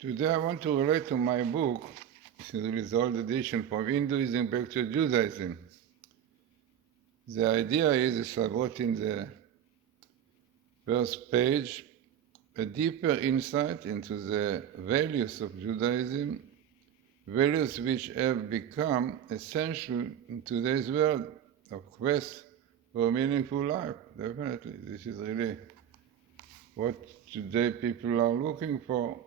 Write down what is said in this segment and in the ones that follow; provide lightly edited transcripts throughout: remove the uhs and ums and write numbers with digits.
Today I want to relate to my book. This is the old edition, From Hinduism Back to Judaism. The idea is, I wrote in the first page, a deeper insight into the values of Judaism, values which have become essential in today's world of quest for a meaningful life. Definitely, this is really what today people are looking for.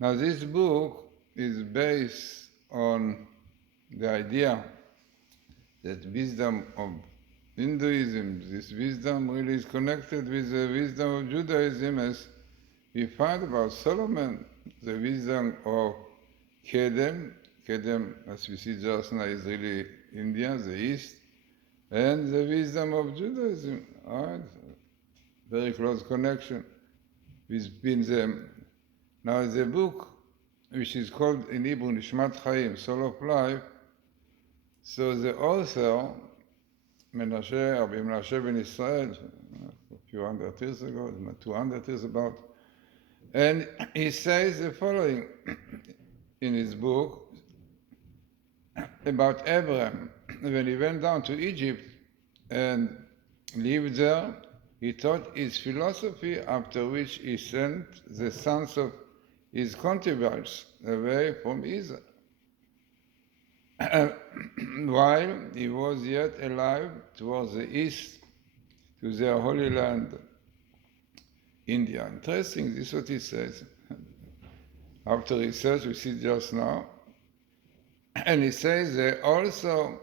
Now, this book is based on the idea that wisdom of Hinduism, this wisdom really is connected with the wisdom of Judaism, as we find about Solomon, the wisdom of Kedem. Kedem, as we see just now, is really India, the East, and the wisdom of Judaism, right? Very close connection between them. Now, the book, which is called in Hebrew Nishmat Chaim, Soul of Life, so the author, Rabbi Menashe ben Israel, a few hundred years ago, 200 years about, and he says the following in his book about Abraham. When he went down to Egypt and lived there, he taught his philosophy, after which he sent the sons of his concubines away from Israel. While he was yet alive towards the east, to their holy land, India. Interesting, this is what he says. After research, we see just now. And he says they also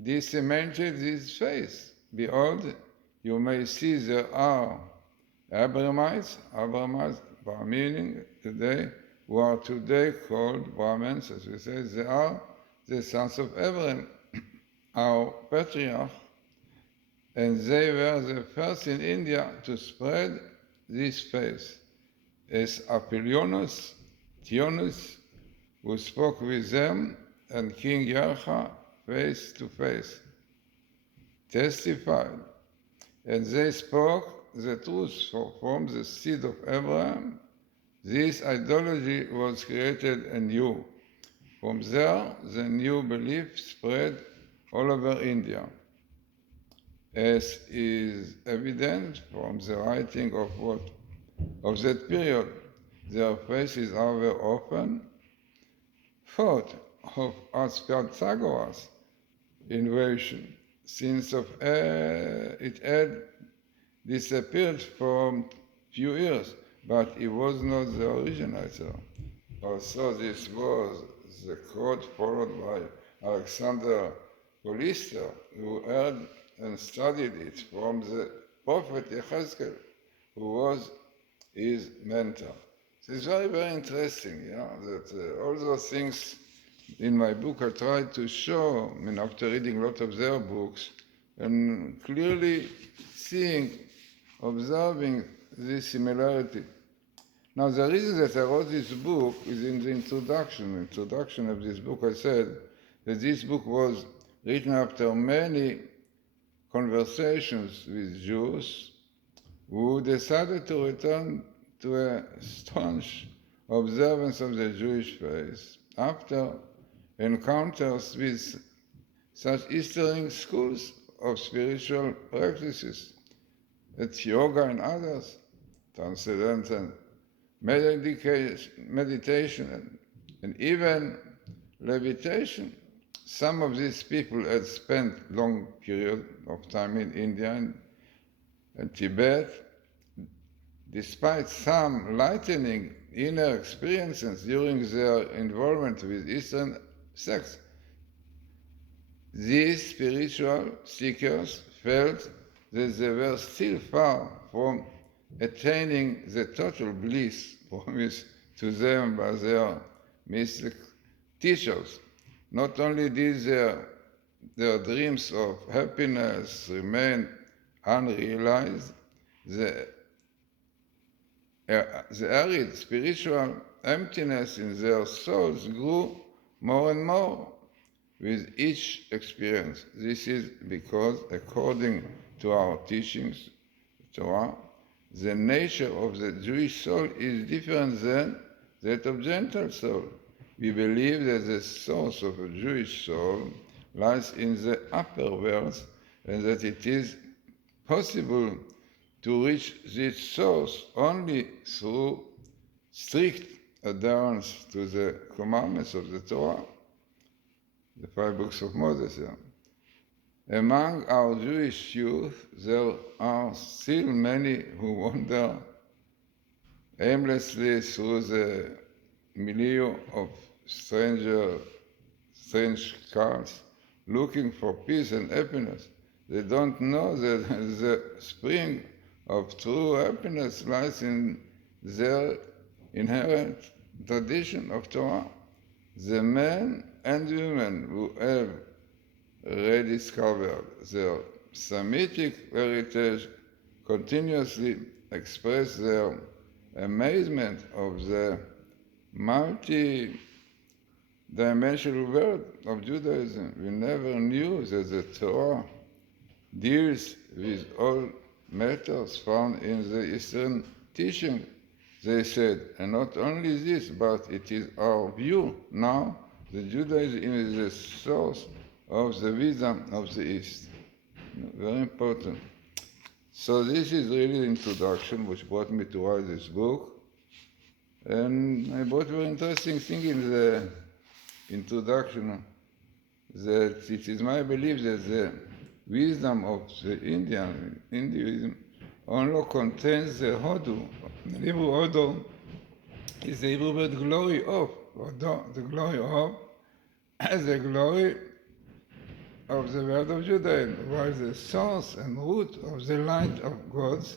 disseminated his faith. Behold, you may see there are Abrahamites, by meaning today, who are today called Brahmins, as we say, they are the sons of Abraham, our patriarch, and they were the first in India to spread this faith, as Apollonius, Tionus, who spoke with them, and King Yarcha, face to face, testified, and they spoke the truth, for from the seed of Abraham, this ideology was created anew. From there, the new belief spread all over India, as is evident from the writing of that period. Their faces are very often thought of as Pythagoras' invasion, since it had disappeared for few years, but he was not the originator. Also, this was the quote followed by Alexander Polyster, who heard and studied it from the prophet Yechezkel, who was his mentor. So it's very, very interesting, that all those things in my book I tried to show, after reading a lot of their books, and clearly observing this similarity. Now, the reason that I wrote this book is in the introduction of this book. I said that this book was written after many conversations with Jews who decided to return to a staunch observance of the Jewish faith after encounters with such Eastern schools of spiritual practices, as yoga and others, transcendental meditation, and even levitation. Some of these people had spent long period of time in India and Tibet, despite some lightening inner experiences during their involvement with Eastern sects. These spiritual seekers felt that they were still far from attaining the total bliss promised to them by their mystic teachers. Not only did their dreams of happiness remain unrealized, the arid spiritual emptiness in their souls grew more and more with each experience. This is because, according to our teachings, Torah, the nature of the Jewish soul is different than that of Gentile soul. We believe that the source of a Jewish soul lies in the upper worlds and that it is possible to reach this source only through strict adherence to the commandments of the Torah, the 5 books of Moses. Yeah. Among our Jewish youth, there are still many who wander aimlessly through the milieu of strange cults, looking for peace and happiness. They don't know that the spring of true happiness lies in their inherent tradition of Torah. The men and women who have rediscovered their Semitic heritage continuously express their amazement of the multi-dimensional world of Judaism. We never knew that the Torah deals with all matters found in the Eastern teaching, they said. And not only this, but it is our view now that Judaism is the source of the wisdom of the East. Very important. So this is really the introduction which brought me to write this book. And I brought a very interesting thing in the introduction, that it is my belief that the wisdom of the Hinduism only contains the Hodu. The Hebrew Hodu is the Hebrew word glory of. Hodu, the glory of, as the glory of the world of Judaism, while the source and root of the light of gods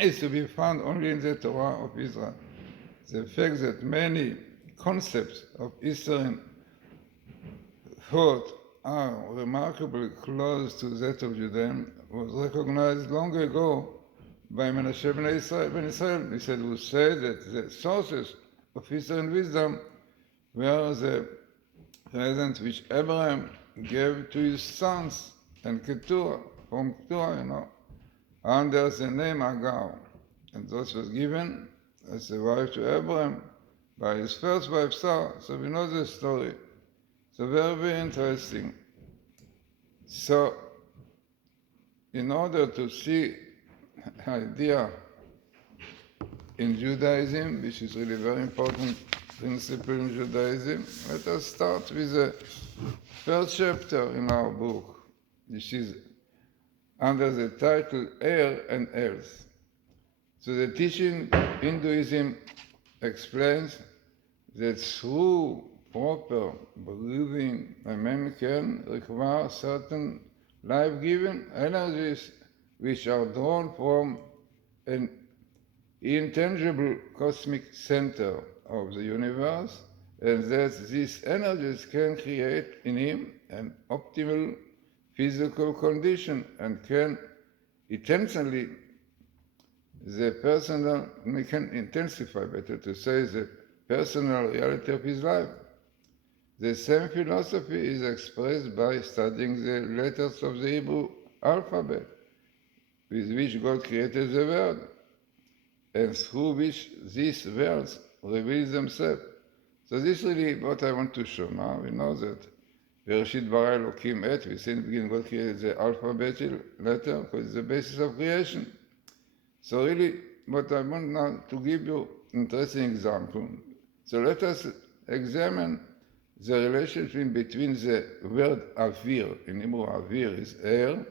is to be found only in the Torah of Israel. The fact that many concepts of Eastern thought are remarkably close to that of Judaism was recognized long ago by Menashe ben Israel. He said, who said that the sources of Eastern wisdom were the presents which Abraham gave to his sons and Keturah, from Keturah, under the name Agar. And those was given as a wife to Abraham by his first wife Sarah. So we know the story. So very, very interesting. So in order to see idea in Judaism, which is really a very important principle in Judaism, let us start with the first chapter in our book, which is under the title Air and Earth. So the teaching Hinduism explains that through proper breathing, a man can require certain life-giving energies which are drawn from an intangible cosmic center of the universe, and that these energies can create in him an optimal physical condition and can intentionally can intensify, better to say, the personal reality of his life. The same philosophy is expressed by studying the letters of the Hebrew alphabet, with which God created the world, and through which these worlds reveal themselves. So this is really what I want to show now. We know that Bereshit bara Elokim et, we say in the beginning God created the alphabetic letter because it's the basis of creation. So really, what I want now to give you an interesting example. So let us examine the relationship between the word avir, in Hebrew avir is air,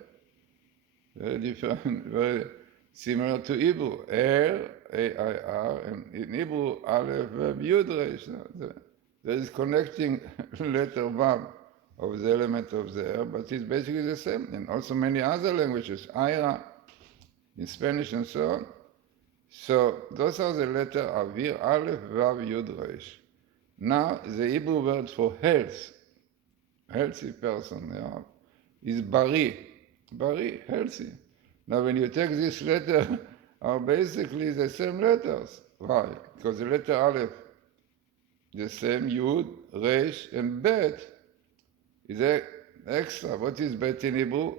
very different, very similar to Hebrew, air, A-I-R, and in Hebrew, aleph, yud, resh. There is connecting letter vav of the element of the air, but it's basically the same. And also many other languages, Ira, in Spanish and so on. So those are the letter avir, aleph, vav, yud, resh. Now the Hebrew word for health, healthy person, is bari, healthy. Now when you take this letter, are basically the same letters. Why? Because the letter aleph, the same yud, resh, and bet is extra. What is bet in Hebrew?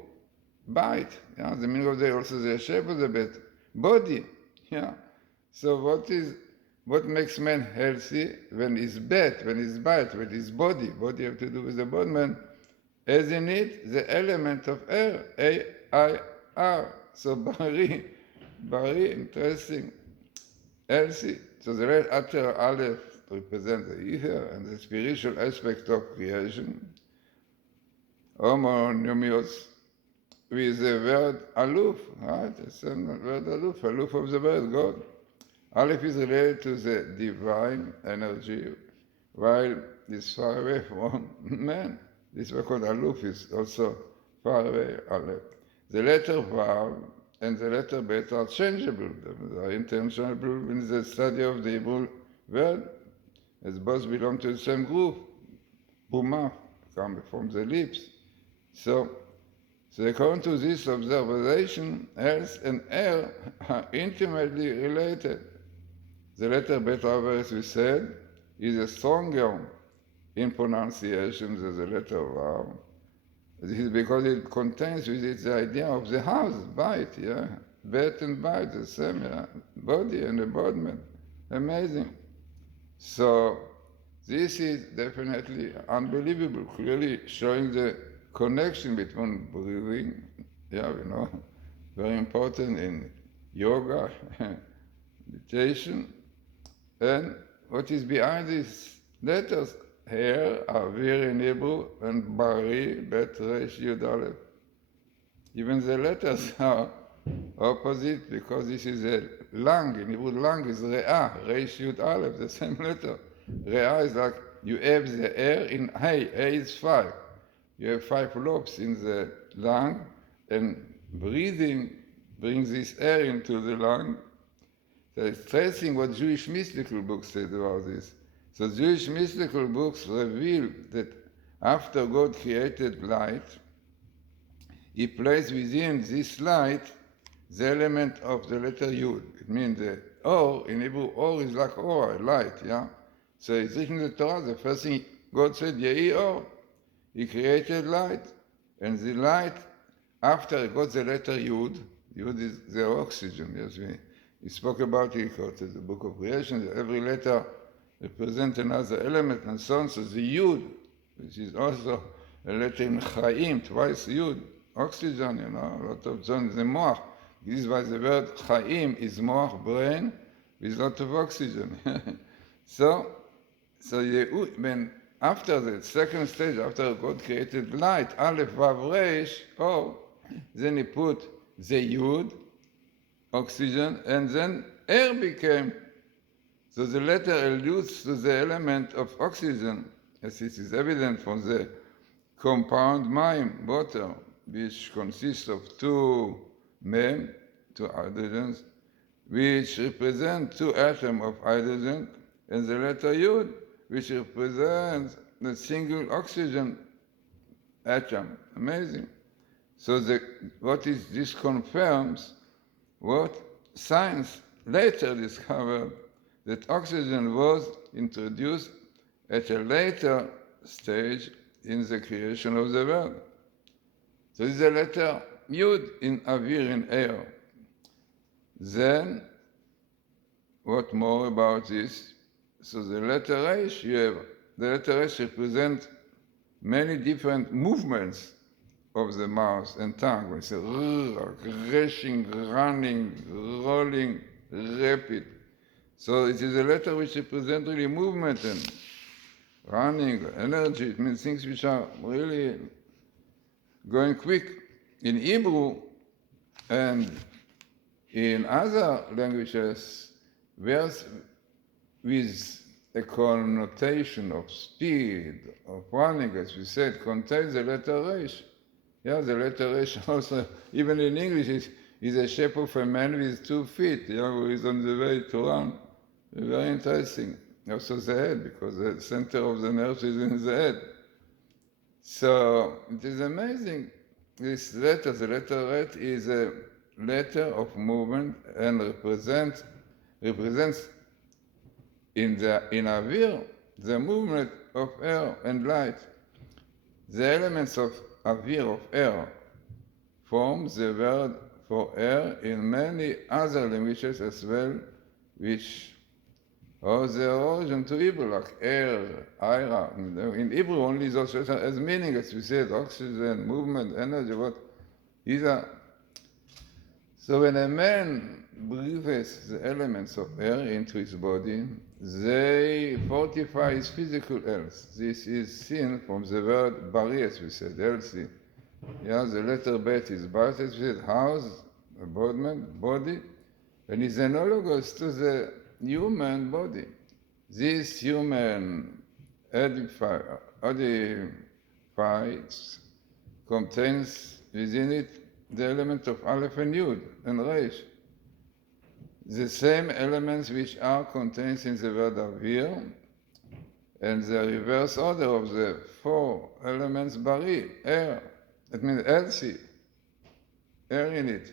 Bite. The meaning of the also the shape of the bet. Body. Yeah. So what makes man healthy? When his bed, when his bite, when his body have to do with the body, man has in it the element of air, A-I-R. So bari, interesting, healthy. So the red letter Aleph represents the ether and the spiritual aspect of creation. Homonymous with the word aloof, right? The same word aloof of the word God. Aleph is related to the divine energy, while it's far away from man. This word called aloof is also far away, Aleph. The letter Vav and the letter Bet are changeable. They are interchangeable in the study of the Hebrew word, as both belong to the same group. Buma come from the lips. So according to this observation, health and air are intimately related. The letter Bet, however, as we said, is a stronger in pronunciation than the letter Vav. This is because it contains with it the idea of the house, bite, yeah? Bet and bite, the same, yeah? Body and embodiment. Amazing. So this is definitely unbelievable, clearly showing the connection between breathing, very important in yoga, meditation, and what is behind these letters, here, Avir in Hebrew, and Bari, Bet, Resh, Yud, Aleph. Even the letters are opposite because this is a lung. In Hebrew, lung is Re'ah, Resh, Yud, Aleph, the same letter. Re'ah is like you have the air in Hay. Hay is 5. You have 5 lobes in the lung, and breathing brings this air into the lung. So it's tracing what Jewish mystical books said about this. So Jewish mystical books reveal that after God created light, He placed within this light the element of the letter Yud. It means the Or, in Hebrew, Or is like Or, light, yeah? So it's written in the Torah, the first thing God said, Yehi Or. He created light. And the light, after it got the letter Yud, Yud is the oxygen, yes, we spoke about it, quoted the book of creation, every letter represents another element and so on. So the Yud, which is also a letter in Chaim, twice Yud, oxygen, a lot of John, the Moach. This is why the word Chaim is Moach, brain, with a lot of oxygen. So when after the second stage, after God created light, Aleph, Vav, Resh, O, then He put the Yud, oxygen, and then air became. So the letter alludes to the element of oxygen, as it is evident from the compound mayim, water, which consists of 2 mem, 2 hydrogens, which represent 2 atoms of hydrogen, and the letter Yud, which represents the single oxygen atom. Amazing. So this confirms what science later discovered, that oxygen was introduced at a later stage in the creation of the world. So this is the letter Yud in Avir, in air. Then, what more about this? So the letter Resh, the letter Resh represents many different movements of the mouth and tongue. We say rushing, running, rolling, rapid. So it is a letter which represents really movement and running, energy. It means things which are really going quick. In Hebrew and in other languages, words with a connotation of speed, of running, as we said, contains the letter Resh. Yeah, the letter Resh also, even in English, is a shape of a man with 2 feet, who is on the way to run. Very interesting. Also the head, because the center of the nerves is in the head. So it is amazing. This letter, the letter Ret, is a letter of movement and represents in Avir the movement of air and light. The elements of Avir, of air, form the for air in many other languages as well, which owe their origin to Hebrew, like air, ira. In Hebrew, only those words has meaning, as we said, oxygen, movement, energy, what these are. So when a man breathes the elements of air into his body, they fortify his physical health. This is seen from the word bari, as we said, healthy. Yeah, the letter bet is bat, as we said, house, abodiment, body, and is analogous to the human body. This human edifies contains within it the element of Aleph and Yud and Resh. The same elements which are contained in the word Avir, and the reverse order of the four elements Bari, air. That means healthy, air in it.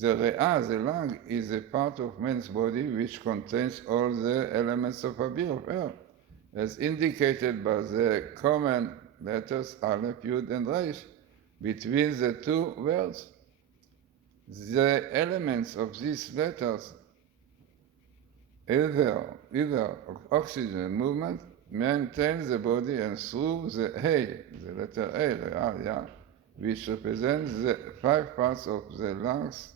The Re'ah, the lung, is a part of man's body which contains all the elements of Avir, of air, as indicated by the common letters Aleph, Yud, and Resh between the two words. The elements of these letters, either oxygen movement, maintain the body, and through the A, the letter A, which represents the 5 parts of the lungs,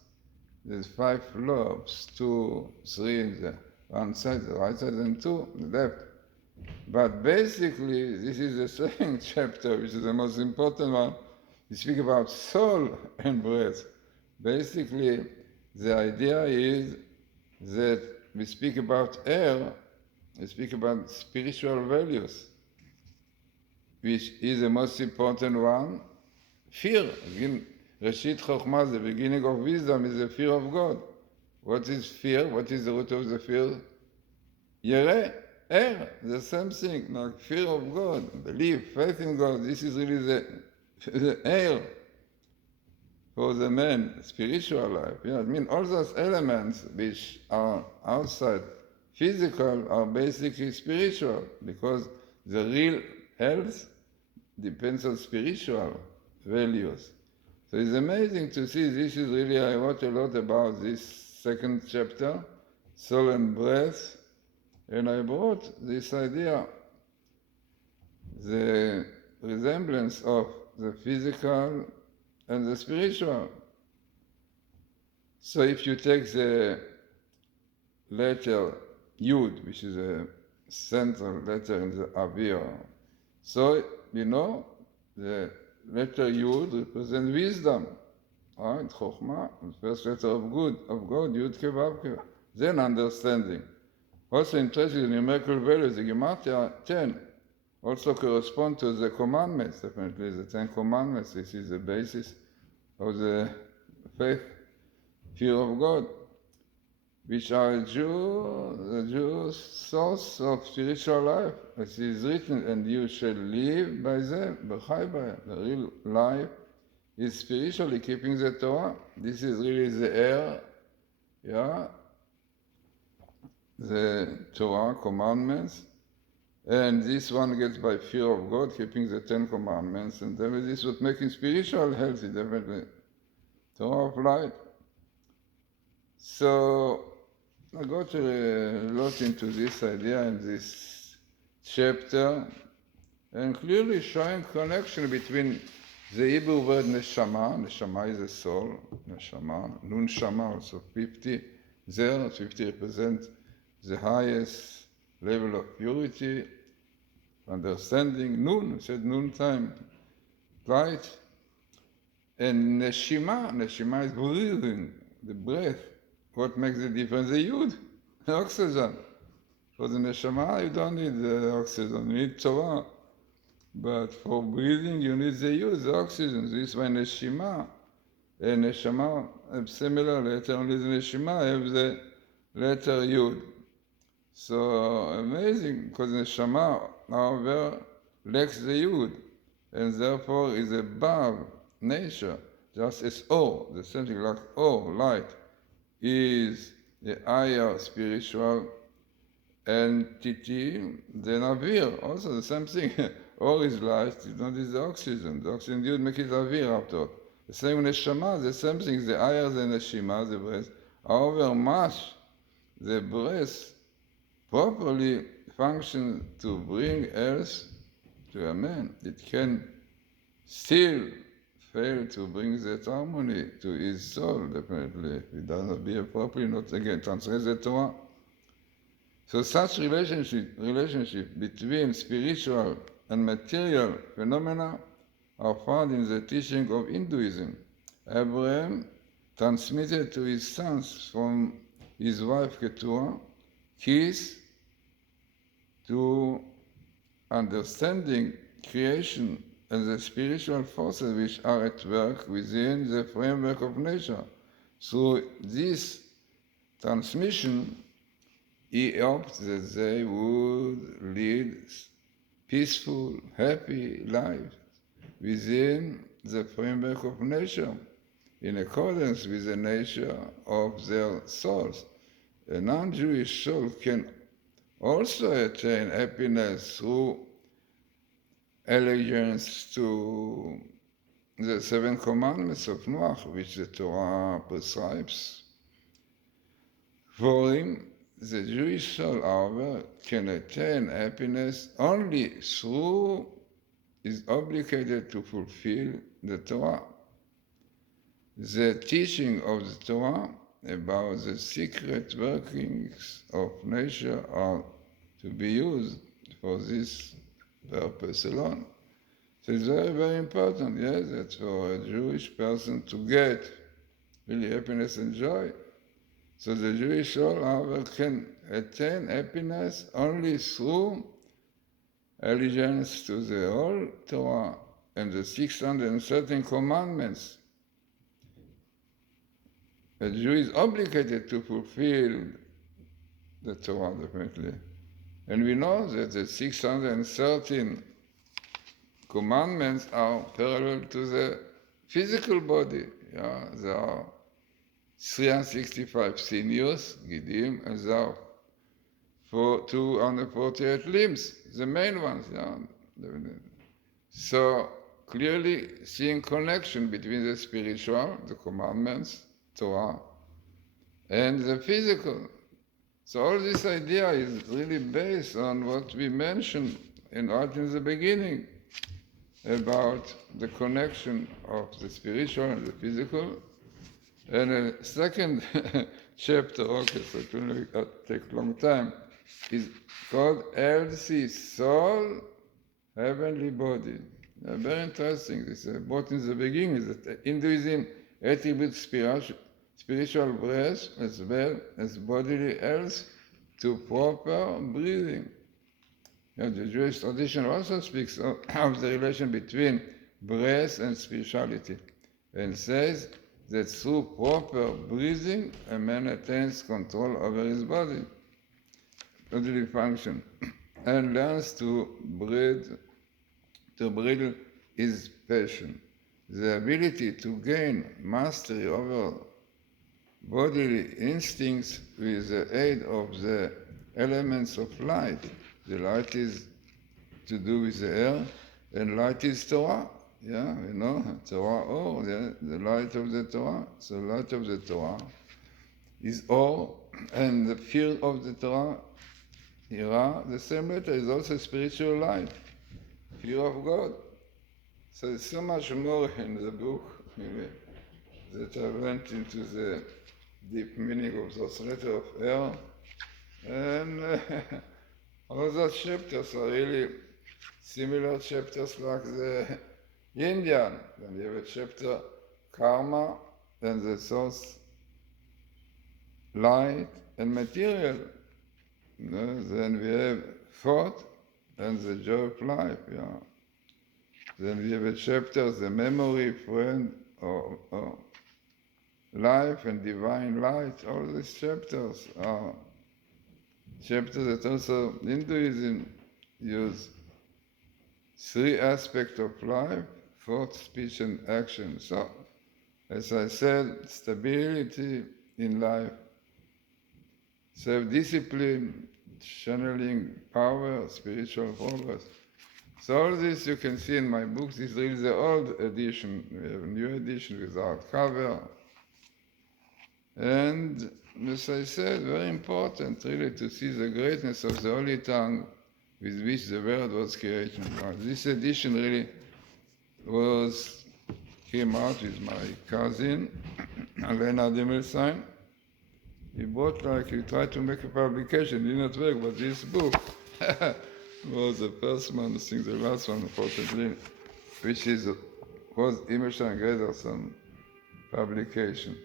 there's 5 lobes, 2, 3 in the one side, the right side, and 2 the left. But basically, this is the second chapter, which is the most important one. We speak about soul and breath. Basically, the idea is that we speak about air, we speak about spiritual values, which is the most important one. Fear. Again, Reshit Chokhmah, the beginning of wisdom, is the fear of God. What is fear? What is the root of the fear? Yereh, air, the same thing, like fear of God, belief, faith in God. This is really the air for the man, spiritual life. Yeah, I mean, all those elements which are outside physical are basically spiritual, because the real health depends on spiritual values. So it's amazing to see. This is really, I wrote a lot about this second chapter, soul and breath, and I brought this idea, the resemblance of the physical and the spiritual. So if you take the letter Yud, which is a central letter in the Avir, so you know the letter Yud represents wisdom, right? Chokhmah, the first letter of God, Yud Kevavke. Then understanding. Also interested in numerical values, the Gematria 10 also correspond to the commandments, definitely the 10 commandments. This is the basis of the faith, fear of God, which are the Jews' source of spiritual life. As is written, and you shall live by them, b'chai b'hem. The real life is spiritually keeping the Torah. This is really the air, the Torah commandments. And this one gets by fear of God, keeping the 10 commandments. And this is what making spiritual healthy, definitely. Torah of light. So I got a lot into this idea in this chapter, and clearly showing connection between the Hebrew word neshama. Neshama is a soul. Neshama. Nun shama, also 50. There, 50 represents the highest level of purity, understanding. Nun, we said noon time, light. And neshima is breathing, the breath. What makes the difference? The yud, the oxygen. For the neshama, you don't need the oxygen, you need Torah. But for breathing, you need the yud, the oxygen. This is why neshima and neshama have similar letter, only the neshima have the letter yud. So amazing, because neshama, however, lacks the yud, and therefore is above nature, just as O, the same thing like O, light, is the higher spiritual entity than Avir, also the same thing. O is light, you don't need the oxygen. The oxygen you make it Avir after. The same neshama, the same thing, the higher the neshama, the breath, however much the breath properly functions to bring health to a man, it can still fail to bring that harmony to his soul, definitely. If it does not behave properly, not again, translate the Torah. So such relationship between spiritual and material phenomena are found in the teaching of Hinduism. Abraham transmitted to his sons from his wife Keturah keys to understanding creation and the spiritual forces which are at work within the framework of nature. Through this transmission, he hoped that they would lead peaceful, happy lives within the framework of nature, in accordance with the nature of their souls. A non-Jewish soul can also attain happiness through allegiance to the 7 commandments of Noach, which the Torah prescribes. For him, the Jewish soul, however, can attain happiness only through is obligated to fulfill the Torah. The teaching of the Torah about the secret workings of nature are to be used for this purpose alone. So it's very, very important, yes, that for a Jewish person to get really happiness and joy. So the Jewish soul, however, can attain happiness only through allegiance to the whole Torah and the 613 commandments. A Jew is obligated to fulfill the Torah, definitely. And we know that the 613 commandments are parallel to the physical body. Yeah? There are 365 sinews, gidim, and there are 248 limbs, the main ones. Yeah? So clearly seeing connection between the spiritual, the commandments, Torah, and the physical. So all this idea is really based on what we mentioned right in the beginning about the connection of the spiritual and the physical. And a second chapter, okay, so it will take a long time, is called Healthy Soul, Heavenly Body. Very interesting. This brought in the beginning is that Hinduism attributes spiritual breath as well as bodily health to proper breathing. The Jewish tradition also speaks of the relation between breath and spirituality and says that through proper breathing, a man attains control over his bodily function and learns to breathe his passion. The ability to gain mastery over bodily instincts with the aid of the elements of light. The light is to do with the air, and light is Torah. Yeah, you know, Torah or, the light of the Torah. So the light of the Torah is or, and the fear of the Torah, Yirah, the same letter, is also spiritual life, fear of God. So there's so much more in the book that I went into the deep meaning of those letters of air. And all those chapters are really similar chapters like the Indian. Then we have a chapter karma, then the source, light and material. Then we have thought and the joy of life. Yeah. Then we have a chapter, the memory, friend, or life and divine light. All these chapters are chapters that also Hinduism use 3 aspects of life: thought, speech, and action. So, as I said, stability in life, self-discipline, channeling power, spiritual progress. So all this you can see in my books. This is really the old edition. We have a new edition without cover. And as I said, very important really to see the greatness of the Holy Tongue with which the world was created. This edition really came out with my cousin, Alena Dimmelstein. He tried to make a publication, it did not work, but this book was the first one, I think the last one, unfortunately, which was Hinduism Judaism publication.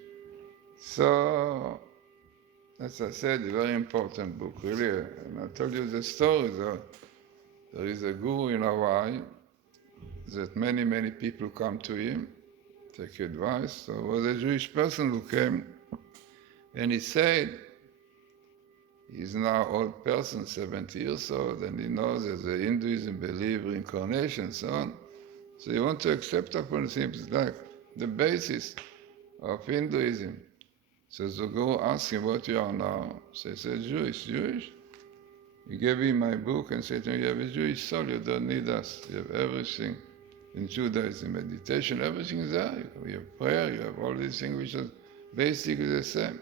So, as I said, a very important book, really. And I told you the story. There is a guru in Hawaii that many, many people come to him, take advice. So there was a Jewish person who came, and he said, he's now an old person, 70 years old, and he knows that the Hinduism believes reincarnation and so on. So he wants to accept upon him like the basis of Hinduism. So the guru asked him, what you are now? So he said, Jewish. He gave him my book and said to him, you have a Jewish soul, you don't need us. You have everything in Judaism, meditation, everything is there. You have prayer, you have all these things which are basically the same.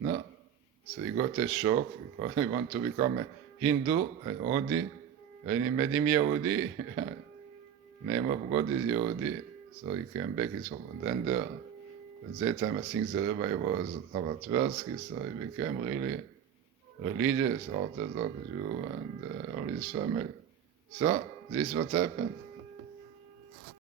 No. So he got a shock because he wanted to become a Hindu, an Odi, and he made him Yehudi. Name of God is Yehudi. So he came back, he's from then there. At that time, I think the rabbi was Rabbi Tversky, so he became really religious, Orthodox Jew, and all his family. So, this is what happened.